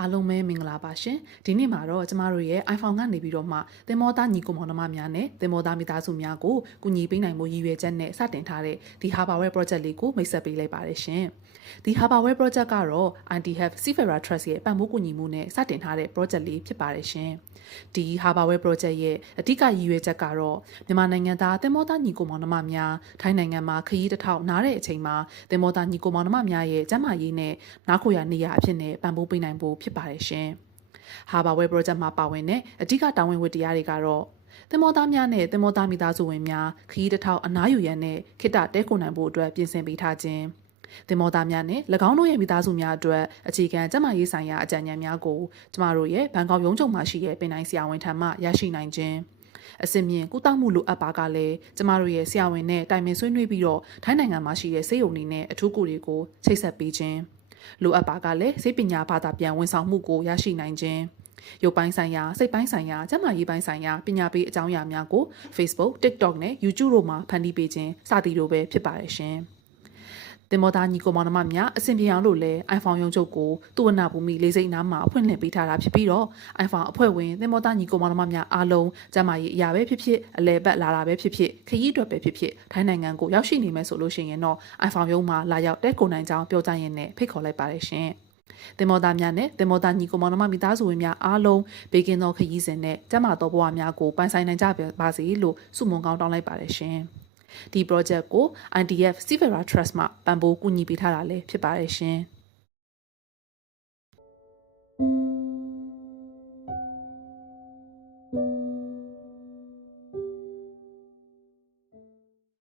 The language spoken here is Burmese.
အားလုံးပဲမင်္ဂလာပါရှင်ဒီနေ့မှာတော့ကျမတို့ရဲ့ iPhone ကနေပြီးတော့မှသင်္ဘောသားညီကိုမောင်နှမများနဲ့သင်္ဘောသားမိသားစုများကိုကူညီပေးနိုင်မှုရည်ရွယ်ချက်နဲ့စတင်ထားတဲ့ဒီ Harborware project လေးကိုမိတ်ဆက်ပေးလိုက်ပါတယ်ရှင်ဒီ Harborware project ကတော့ ITF Seafarer Trust ရဲ့ပံ့ပိုးကူညီမှုနဲ့စတင်ထားတဲ့ project လေးဖြစ်ပါတယ်ရှင်ဒီ Harborware project ရဲ့အဓိကရည်ရွယ်ချက်ကတော့မြန်မာနိုင်ငံသားသင်္ဘောသားညီကိုမောင်နှမများထိုင်းနိုင်ငံမှာခရီးတစ်ထောက်နားတဲ့အချိန်မှာသင်္ဘောသားညီကိုမောင်နှမများရဲ့ကျန်းမာရေးနဲ့နားခိုရာနေရာအဖြစ်နဲ့ပံ့ပိုးပေးနိုင်ဖို့ဖြစ်ပါတယ်ရှင်။ Harborware project မှာပါဝင်တဲ့အဓိကတာဝန်ဝတ္တရားတွေကတော့သင်္ဘောသားများနဲ့သင်္ဘောသားမိသားစုဝင်များခရီးတစ်ထောက်အနားယူရန်နဲ့ခိတ္တတဲခိုနိုင်ဖို့အတွက်ပြင်ဆင်ပေးထားခြင်းသင်္ဘောသားများနဲ့၎င်းတို့ရဲ့မိသားစုများအတွက်အခြေခံကျန်းမာရေးဆိုင်ရာအကြံဉာဏ်များကိုကျမတို့ရဲ့ဘန်ကောက်ရုံးချုပ်မှာရှိတဲ့ပင်တိုင်းဆရာဝန်ထံမှရရှိနိုင်ခြင်းအစစ်မြင့်ကုသမှုလိုအပ်ပါကလည်းကျမတို့ရဲ့ဆရာဝန်နဲ့တိုင်ပင်ဆွေးနွေးပြီးတော့ထိုင်းနိုင်ငံမှာရှိတဲ့ဆေးရုံတွေနဲ့အထူးကူတွေကိုချိတ်ဆက်ပေးခြင်းလိုအပ်ပါကလည်းဆေးပညာဘာသာပြန်ဝန်ဆောင်မှုကိုရရှိနိုင်ခြင်းရုပ်ပိုင်းဆိုင်ရာစိတ်ပိုင်းဆိုင်ရာကျန်းမာရေးပိုင်းဆိုင်ရာပညာပေးအကြောင်းအရာများကို Facebook, TikTok နဲ့ YouTube တို့မှာဖန်တီးပေးခြင်းစသည်တို့ပဲဖြစ်ပါတယ်ရှင်သင်္ဘောသားညီကိုမောင်နှမများအဆင်ပြေအောင်လို့လဲ iPhone ရုံးချုပ်ကိုသူဝနာဘူမီလေးစိတ်နားမှာအဖွင့်လှစ်ပေးထားတာဖြစ်ပြီးတော့ iPhone အဖွဲ့ဝင်သင်္ဘောသားညီကိုမောင်နှမများအားလုံးကျန်းမာရေးအရာပဲဖြစ်ဖြစ်အလဲပတ်လာတာပဲဖြစ်ဖြစ်ခရီးအတွက်ပဲဖြစ်ဖြစ်ထိုင်းနိုင်ငံကိုရောက်ရှိနေမယ်ဆိုလို့ရှိရင်တော့ iPhone ရုံးမှာလာရောက်တဲကိုနိုင်ကြောင်းပြောကြားရင်းနဲ့ဖိတ်ခေါ်လိုက်ပါတယ်ရှင်သင်္ဘောသားများနဲ့သင်္ဘောသားညီကိုမောင်နှမမိသားစုဝင်များအားလုံးဘေးကင်းသောခရီးစဉ်နဲ့ကျန်းမာသောဘဝများကိုပိုင်ဆိုင်နိုင်ကြပါစေလို့ဆုမွန်ကောင်းတောင်းလိုက်ပါတယ်ရှင်ဒီ project ကို ITF Seafarer Trust မှပံ့ပိုးကူညီပေးထားတာလည်းဖြစ်ပါတယ်ရှင်